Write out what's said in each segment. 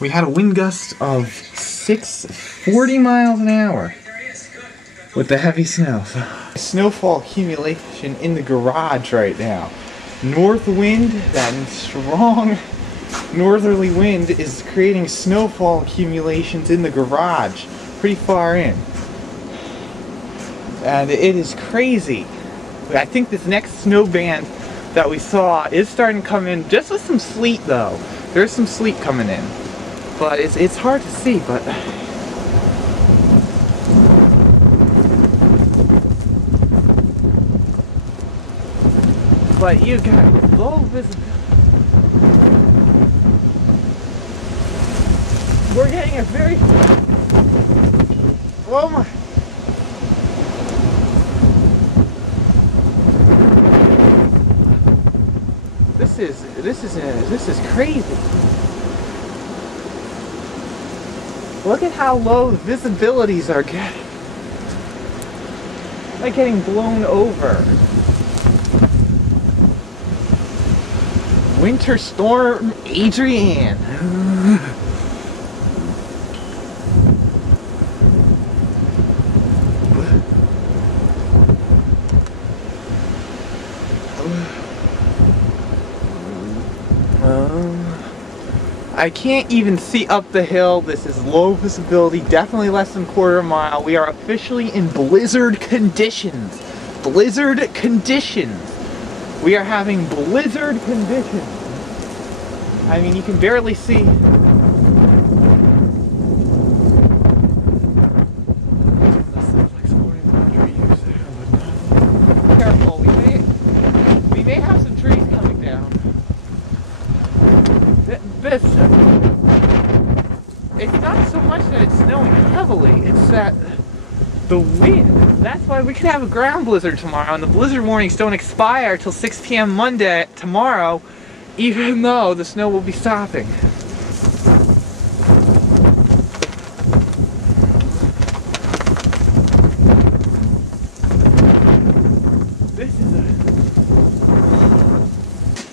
We had a wind gust of 40 miles an hour with the heavy snow. Snowfall accumulation in the garage right now. North wind, that strong northerly wind, is creating snowfall accumulations in the garage pretty far in. And it is crazy. I think this next snow band that we saw is starting to come in, just with some sleet though. There's some sleet coming in. But it's hard to see, but you got low visibility. We're getting a very, oh my, this is crazy. Look at how low visibilities are getting. Like getting blown over. Winter Storm Adrienne. I can't even see up the hill. This is low visibility, definitely less than quarter mile. We are officially in blizzard conditions. Blizzard conditions. We are having blizzard conditions. I mean, you can barely see. Careful, we may have some trees coming down. It's not so much that it's snowing heavily, it's that the wind. That's why we could have a ground blizzard tomorrow, and the blizzard warnings don't expire till 6 p.m. Monday tomorrow, even though the snow will be stopping.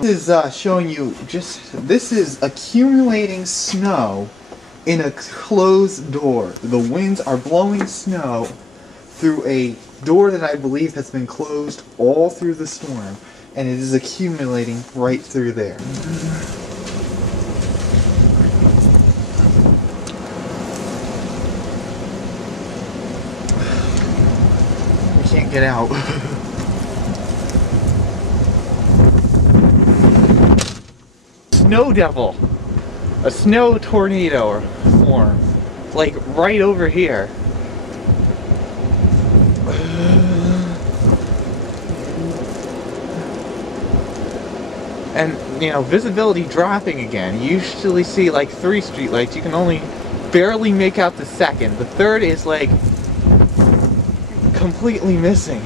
This is showing you this is accumulating snow in a closed door. The winds are blowing snow through a door that I believe has been closed all through the storm, and it is accumulating right through there. We can't get out. Snow devil. A snow tornado form. Like right over here. And, you know, visibility dropping again. You usually see like 3 streetlights. You can only barely make out the second. The third is like completely missing.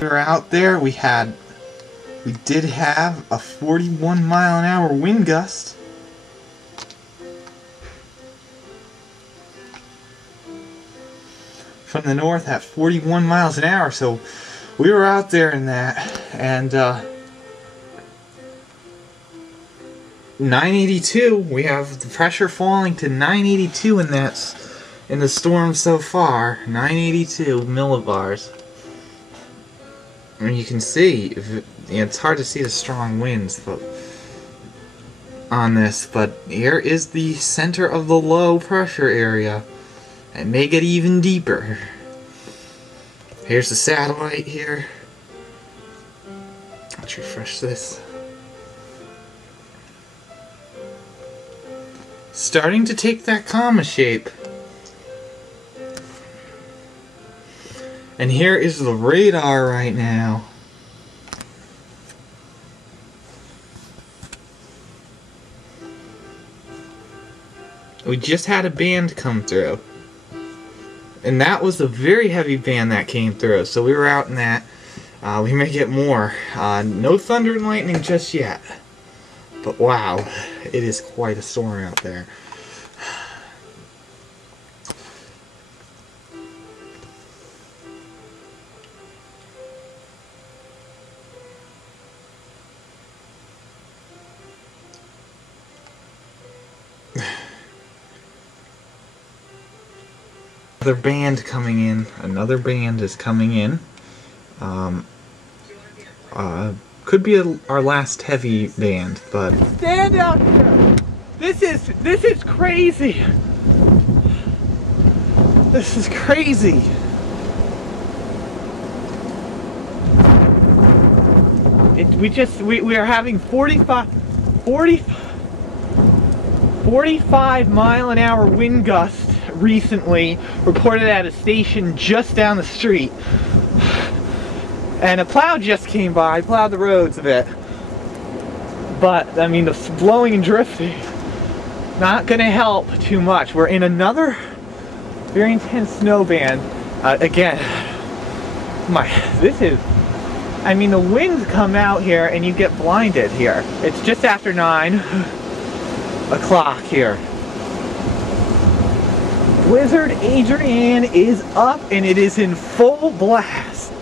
We were out there, we did have a 41 mile an hour wind gust. From the north at 41 miles an hour, so we were out there in that, and 982, we have the pressure falling to 982 in the storm so far, 982 millibars. And you can see, it's hard to see the strong winds on this, but here is the center of the low pressure area. It may get even deeper. Here's the satellite here. Let's refresh this. Starting to take that comma shape. And here is the radar right now. We just had a band come through. And that was a very heavy band that came through. So we were out in that. We may get more. No thunder and lightning just yet. But wow, it is quite a storm out there. Another band coming in. Another band is coming in. Could be our last heavy band, but stand out here. This is crazy. This is crazy. We are having 45 mile an hour wind gust recently reported at a station just down the street. And a plow just came by, plowed the roads a bit. But, I mean, the blowing and drifting, not gonna help too much. We're in another very intense snow band. Again, I mean, the winds come out here and you get blinded here. It's just after 9 o'clock here. Blizzard Adrian is up and it is in full blast.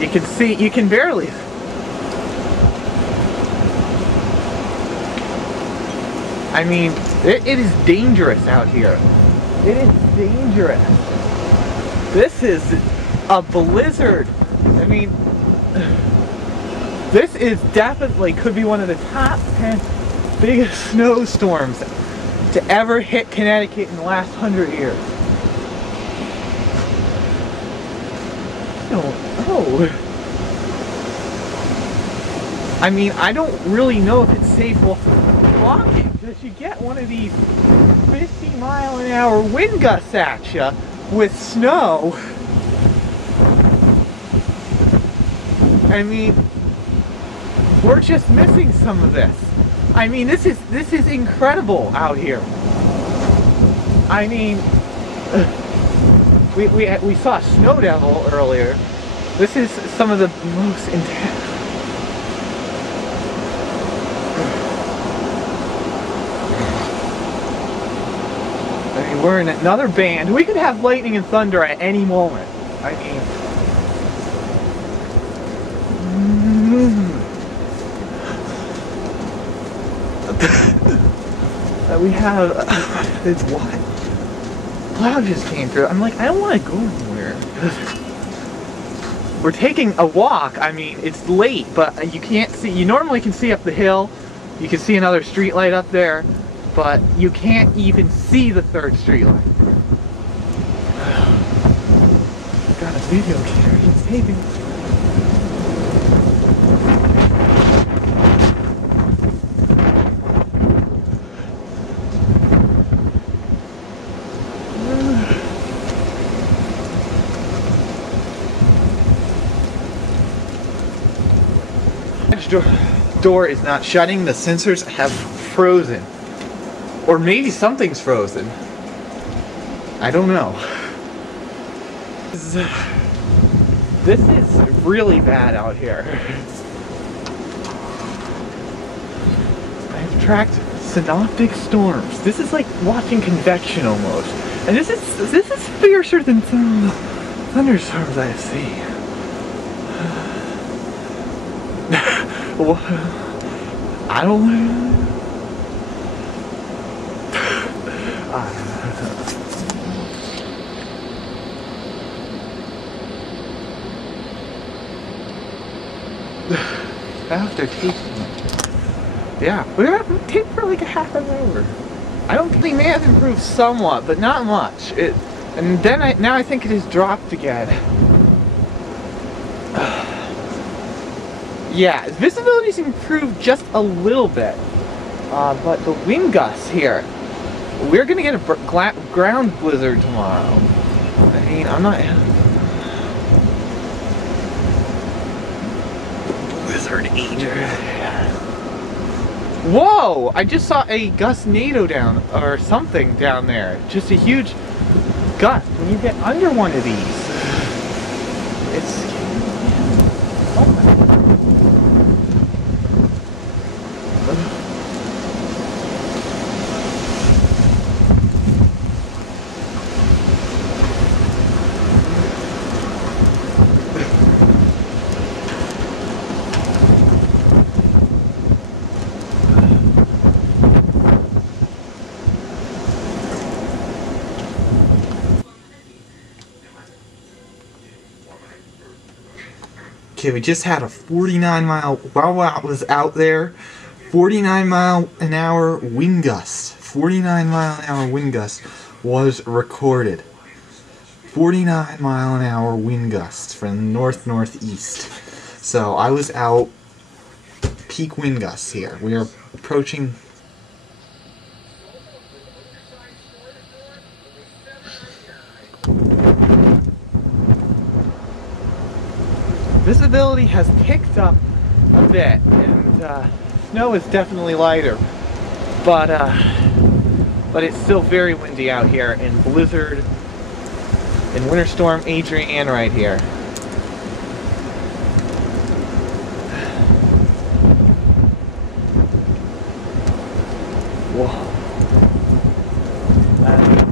You can see, you can barely. I mean, it is dangerous out here. It is dangerous. This is a blizzard. I mean, this is definitely could be one of the top 10 biggest snowstorms to ever hit Connecticut in the last 100 years. I don't know. I mean, I don't really know if it's safe walking, because you get one of these 50-mile-an-hour wind gusts at you with snow. I mean, we're just missing some of this. I mean, this is incredible out here. I mean, we saw a snow devil earlier. This is some of the most intense. I mean, we're in another band. We could have lightning and thunder at any moment. I mean. We have it's what? Cloud just came through. I'm like, I don't want to go anywhere. We're taking a walk. I mean, it's late, but you can't see. You normally can see up the hill. You can see another street light up there, but you can't even see the third street light. Got a video camera. It's taping. Door is not shutting. The sensors have frozen, or maybe something's frozen. I don't know. This is really bad out here. I've tracked synoptic storms. This is like watching convection almost, and this is fiercer than some thunderstorms I've seen. I don't know. After taping it. Yeah, we're taped for like a half an hour. I don't think they may have improved somewhat, but not much. And then now I think it has dropped again. Yeah, visibility's improved just a little bit, but the wind gusts here, we're gonna get a ground blizzard tomorrow. I mean, I'm not... Blizzard Adrian. Whoa! I just saw a gustnado down, or something down there. Just a huge gust. When you get under one of these, it's... Oh my God. Okay, we just had a 49 mile, while I was out there, 49 mile an hour wind gust. 49 mile an hour wind gust was recorded. 49 mile an hour wind gust from north-northeast. So I was out, peak wind gusts here. We are approaching. Visibility has picked up a bit, and snow is definitely lighter, but it's still very windy out here in blizzard, in Winter Storm Adrienne right here. Whoa.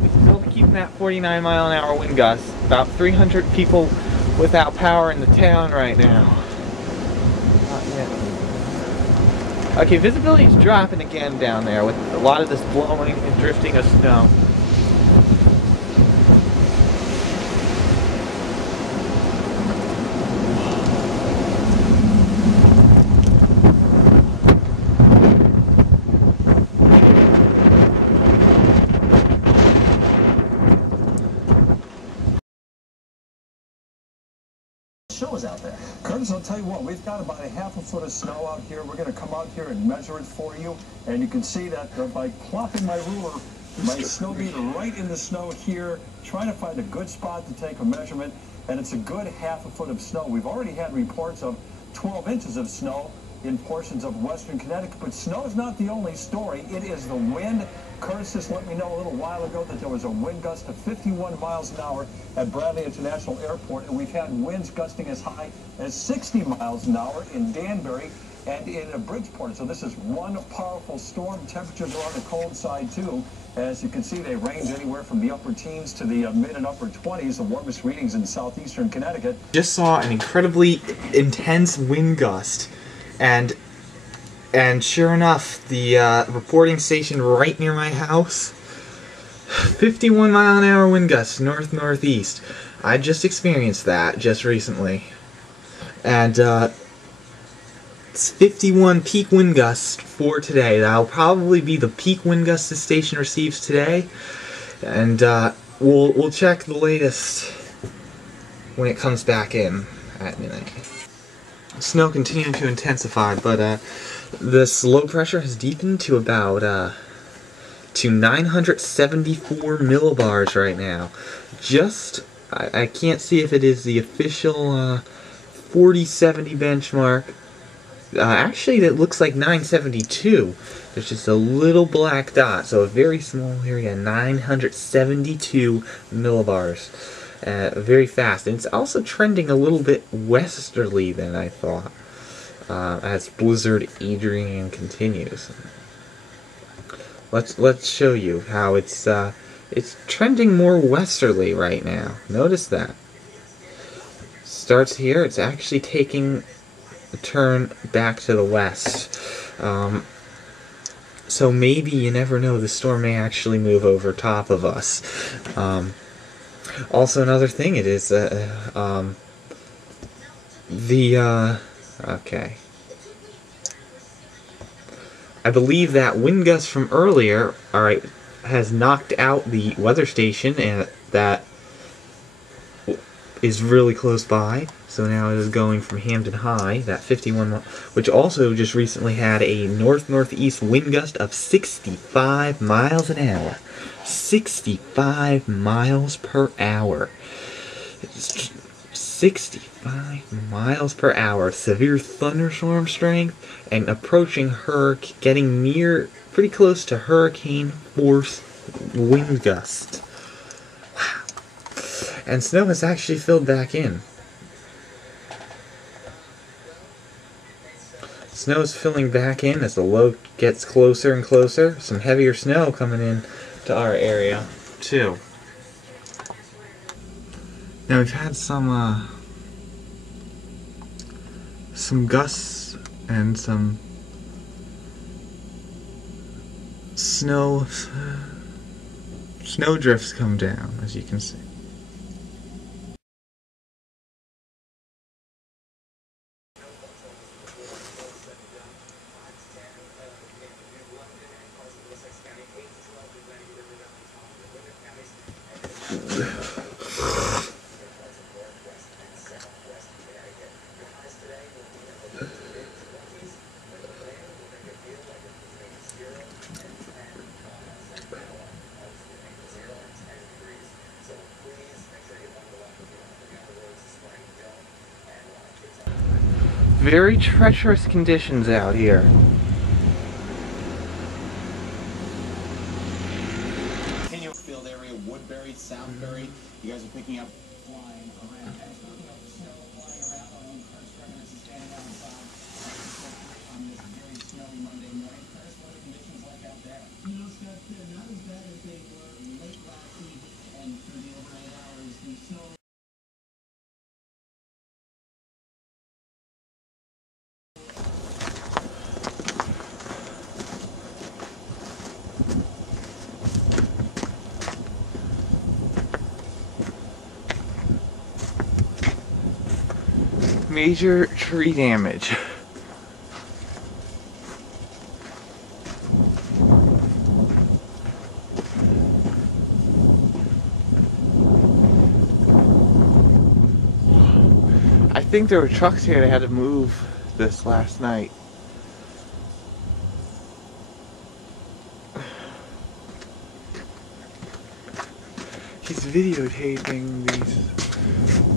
We still keeping that 49 mile an hour wind gust. About 300 people without power in the town right now. Not yet. Okay, visibility is dropping again down there with a lot of this blowing and drifting of snow. Shows out there. Curtis, I'll tell you what, we've got about a half a foot of snow out here. We're going to come out here and measure it for you. And you can see that by plopping my ruler, my snow meter right in the snow here, trying to find a good spot to take a measurement. And it's a good half a foot of snow. We've already had reports of 12 inches of snow in portions of western Connecticut. But snow is not the only story. It is the wind. Curtis just let me know a little while ago that there was a wind gust of 51 miles an hour at Bradley International Airport, and we've had winds gusting as high as 60 miles an hour in Danbury and in Bridgeport. So this is one powerful storm. Temperatures are on the cold side too. As you can see, they range anywhere from the upper teens to the mid and upper 20s, the warmest readings in southeastern Connecticut. Just saw an incredibly intense wind gust, and sure enough, the reporting station right near my house, 51 mile an hour wind gusts, north-northeast. I just experienced that just recently. And it's 51 peak wind gusts for today. That'll probably be the peak wind gust the station receives today. And we'll check the latest when it comes back in at midnight. Snow continuing to intensify, but this low pressure has deepened to about to 974 millibars right now. Just, I can't see if it is the official 4070 benchmark. Actually, that looks like 972. There's just a little black dot, so a very small area, 972 millibars. Very fast, and it's also trending a little bit westerly than I thought, as Blizzard Adrienne continues. Let's show you how it's trending more westerly right now. Notice that. Starts here. It's actually taking a turn back to the west. So maybe, you never know, the storm may actually move over top of us. Also, another thing, it is okay. I believe that wind gust from earlier, alright, has knocked out the weather station, and that is really close by. So now it is going from Hampton High, that 51, which also just recently had a north-northeast wind gust of 65 miles an hour. 65 miles per hour. 65 miles per hour. Severe thunderstorm strength and approaching getting near, pretty close to hurricane force wind gust. Wow. And snow has actually filled back in. Snow is filling back in as the low gets closer and closer. Some heavier snow coming in to our area too. Now we've had some gusts and some snow drifts come down, as you can see. Very treacherous conditions out here. Field area, Woodbury, Southbury. You guys are picking up flying around. And speaking of snow flying around, our own Curtis Reynolds is standing outside on this very snowy Monday morning. Curtis, what are the conditions like out there? You know, Scott, they're not as bad as they were late last week and through the overnight hours. The snow. Major tree damage. I think there were trucks here that had to move this last night. He's videotaping these